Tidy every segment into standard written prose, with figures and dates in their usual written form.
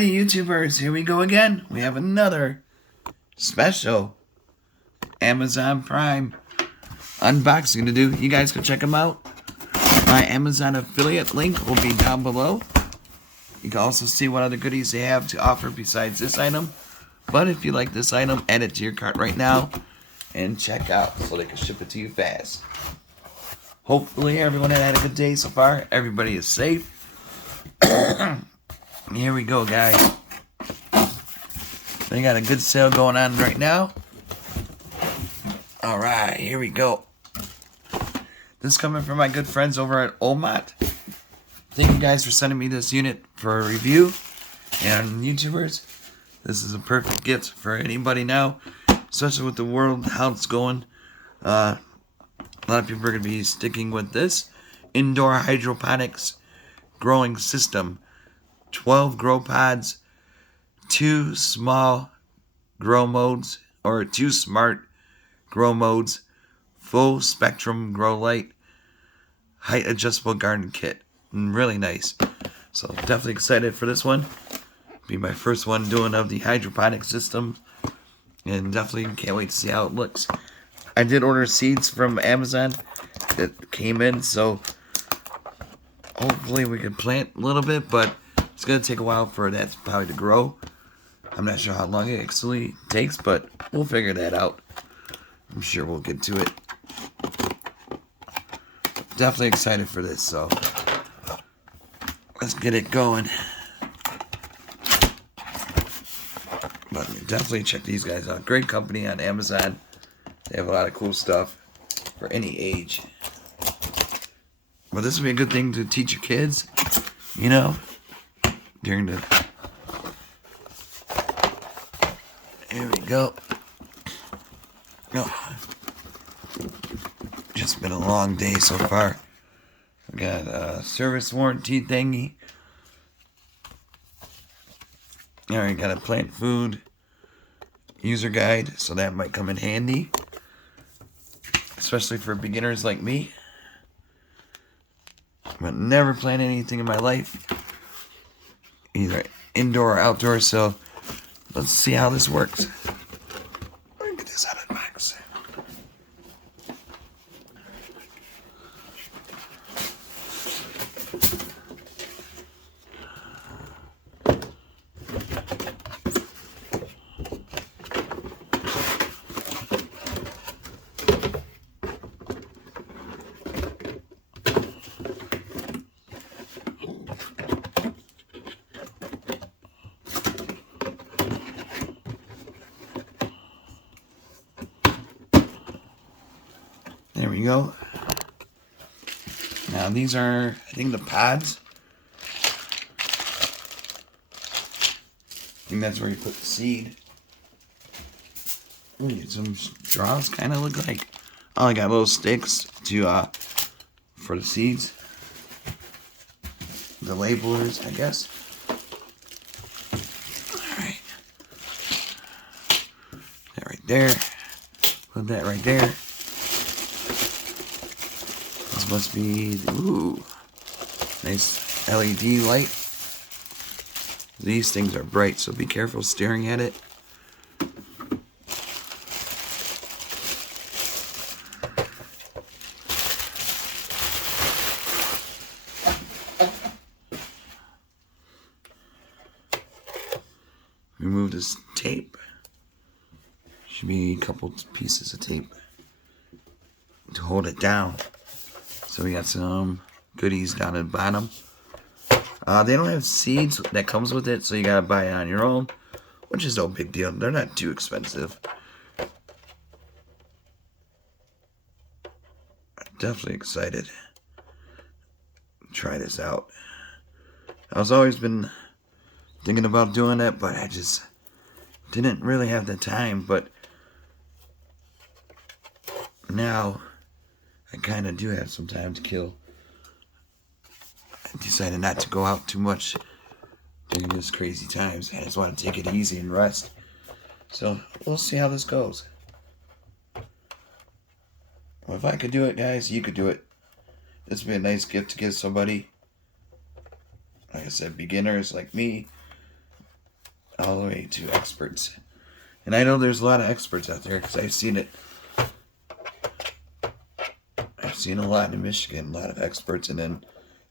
Alrighty, YouTubers, here we go again. We have another special Amazon Prime unboxing to do. You guys can check them out. My Amazon affiliate link will be down below. You can also see what other goodies they have to offer besides this item. But if you like this item, add it to your cart right now and check out so they can ship it to you fast. Hopefully everyone had a good day so far. Everybody is safe. Here we go, guys. They got a good sale going on right now. Alright, here we go. This is coming from my good friends over at OMOTE. Thank you guys for sending me this unit for a review. And YouTubers, this is a perfect gift for anybody now, especially with the world, how it's going. A lot of people are going to be sticking with this indoor hydroponics growing system. 12 grow pods, 2 small grow modes, or 2 smart grow modes, full spectrum grow light, height adjustable garden kit. Really nice. So definitely excited for this one. Be my first one doing of the hydroponic system, and definitely can't wait to see how it looks. I did order seeds from Amazon that came in, so hopefully we can plant a little bit, but it's going to take a while for that probably to grow. I'm not sure how long it actually takes, but we'll figure that out. I'm sure we'll get to it. Definitely excited for this, so let's get it going. But definitely check these guys out. Great company on Amazon. They have a lot of cool stuff for any age. But this would be a good thing to teach your kids, you know, during the... Here we go. Oh. Just been a long day so far. We got a service warranty thingy. Alright, got a plant food user guide, so that might come in handy, especially for beginners like me. But never planned anything in my life, either indoor or outdoor, so let's see how this works. Let me get this out of the box. There we go. Now these are, I think, the pods. I think that's where you put the seed. Ooh, some straws kind of look like. Oh, I got little sticks to for the seeds. The labelers, I guess. Alright. That right there. Put that right there. This must be, ooh, nice LED light. These things are bright, so be careful staring at it. Remove this tape. Should be a couple pieces of tape to hold it down. So we got some goodies down at the bottom. They don't have seeds that comes with it, so you gotta buy it on your own, which is no big deal. They're not too expensive. I'm definitely excited to try this out. I was always been thinking about doing it, but I just didn't really have the time. But now I kind of do have some time to kill. I decided not to go out too much during these crazy times. I just want to take it easy and rest. So we'll see how this goes. Well, if I could do it, guys, you could do it. This would be a nice gift to give somebody. Like I said, beginners like me. all the way to experts. And I know there's a lot of experts out there because I've seen it. I've seen a lot in Michigan, a lot of experts, and then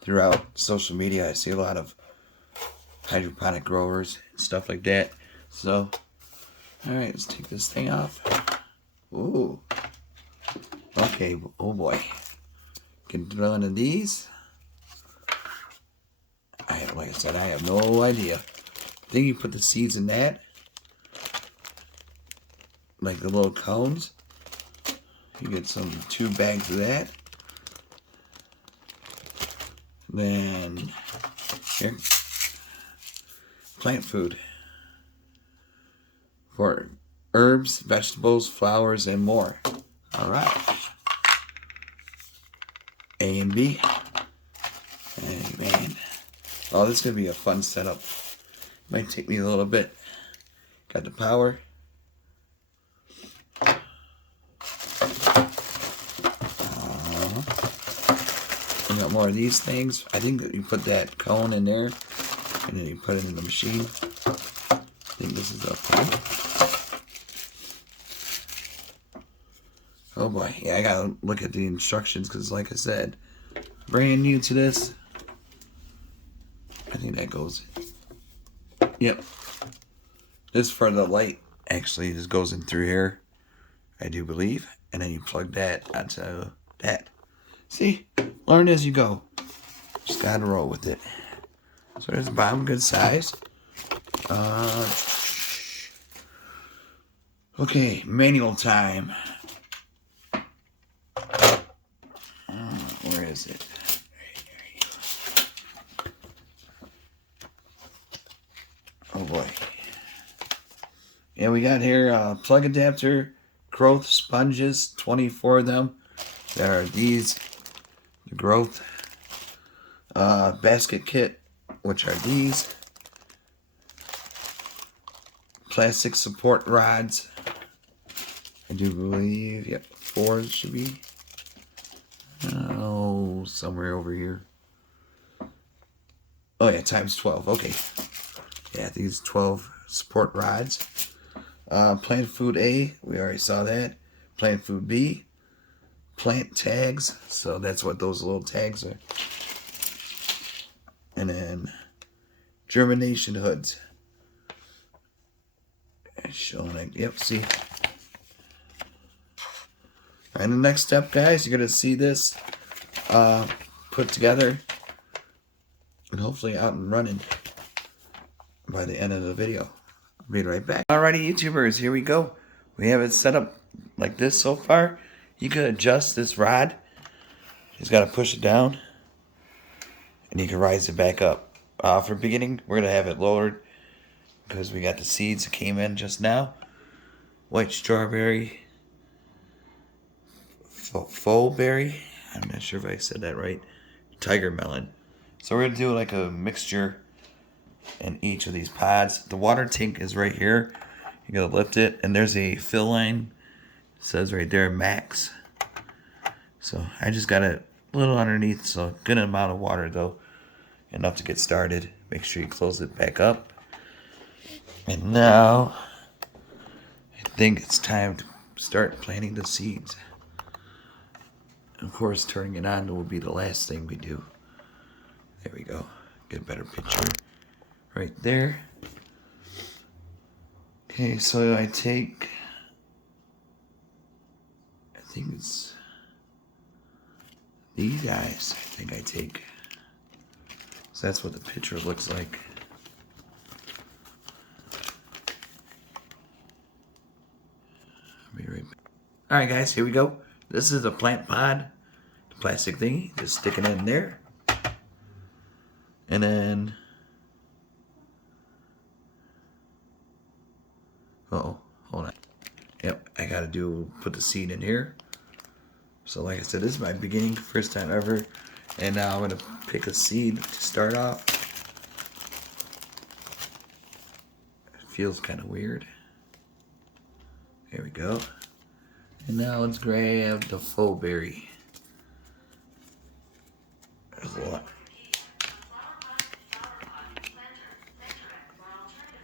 throughout social media I see a lot of hydroponic growers and stuff like that. So, alright, let's take this thing off. Ooh. Okay, oh boy. Can do one of these. Like I said, I have no idea. I think you put the seeds in that. Like the little cones. You get 2 bags of that. Then, here. Plant food. For herbs, vegetables, flowers, and more. Alright. A and B. Hey, man. Oh, this is going to be a fun setup. Might take me a little bit. Got the power. We got more of these things. I think that you put that cone in there. And then you put it in the machine. I think this is a pump. Oh boy. Yeah, I got to look at the instructions because like I said, brand new to this. I think that goes. Yep. This for the light. Actually, this goes in through here. I do believe. And then you plug that onto that. See? Learn as you go. Just gotta roll with it. So there's the bottom, good size. Okay, manual time. Where is it? Oh boy. Yeah, we got here plug adapter, growth sponges, 24 of them. There are these, the growth basket kit, which are these. Plastic support rods. I do believe, yep, 4 should be. Oh, somewhere over here. Oh yeah, times 12, okay. Yeah, these 12 support rods. Plant food A, we already saw that. Plant food B. Plant tags, so that's what those little tags are. And then germination hoods. Showing it, yep, see. And the next step, guys, you're going to see this put together and hopefully out and running by the end of the video. I'll be right back. Alrighty, YouTubers, here we go. We have it set up like this so far. You can adjust this rod. You just got to push it down and you can rise it back up. For beginning, we're going to have it lowered because we got the seeds that came in just now. White strawberry. Faux berry. I'm not sure if I said that right. Tiger melon. So we're going to do like a mixture in each of these pods. The water tank is right here. You're going to lift it. And there's a fill line. It says right there, max. So I just got a little underneath. So a good amount of water though. Enough to get started. Make sure you close it back up. And now I think it's time to start planting the seeds. Of course, turning it on will be the last thing we do. There we go. Get a better picture right there. Okay, so I take, I think it's these guys. I think I take. So that's what the picture looks like. I'll be right back. Alright guys, here we go. This is a plant pod. The plastic thingy. Just stick it in there. And then... Uh-oh. Hold on. Yep, I gotta put the seed in here. So like I said, this is my beginning, first time ever. And now I'm gonna pick a seed to start off. It feels kind of weird. There we go. And now let's grab the faux berry. There's a lot.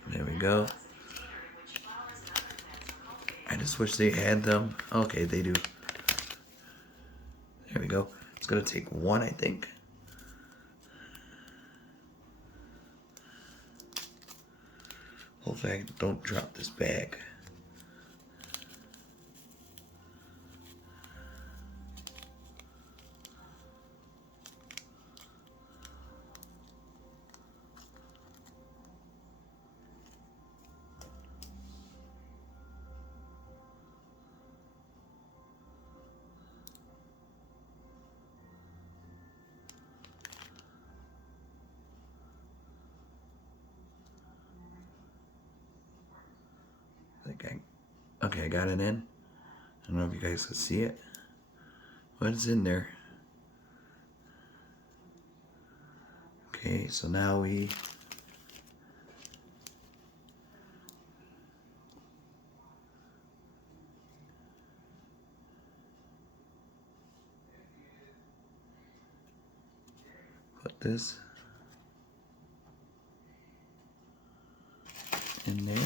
There we go. I just wish they had them. Okay, they do. There we go. It's gonna take one, I think. Hopefully I don't drop this bag. Okay, I got it in. I don't know if you guys can see it. What's in there? Okay, so now we put this in there.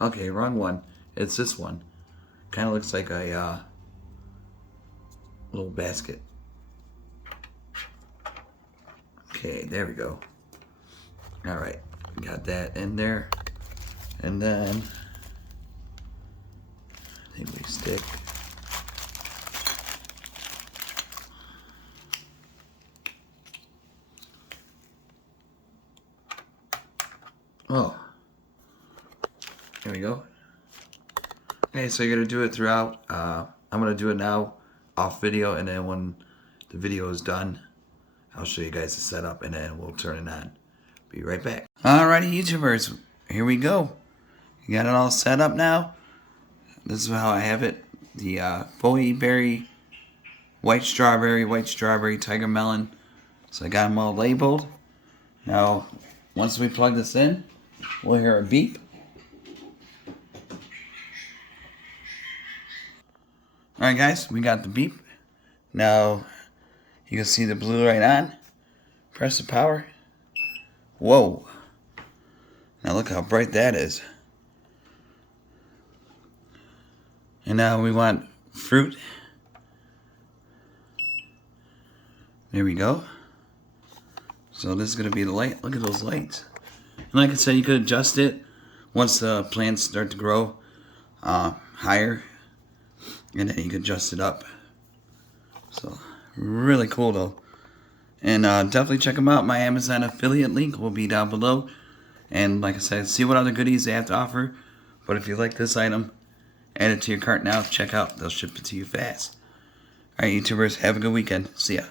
Okay, wrong one. It's this one. Kind of looks like a little basket. Okay, there we go. All right, got that in there. And then I think we stick there we go. Okay, so you're gonna do it throughout. I'm gonna do it now off video, and then when the video is done, I'll show you guys the setup, and then we'll turn it on. Be right back. Alrighty, YouTubers, here we go. You got it all set up now. This is how I have it. The bowie berry, white strawberry, tiger melon. So I got them all labeled. Now, once we plug this in, we'll hear a beep. Alright guys, we got the beep. Now, you can see the blue light on. Press the power. Whoa. Now look how bright that is. And now we want fruit. There we go. So this is going to be the light. Look at those lights. And like I said, you could adjust it once the plants start to grow higher. And then you can adjust it up. So really cool though. And definitely check them out. My Amazon affiliate link will be down below. And like I said, see what other goodies they have to offer. But if you like this item, add it to your cart now. Check out. They'll ship it to you fast. Alright, YouTubers, have a good weekend. See ya.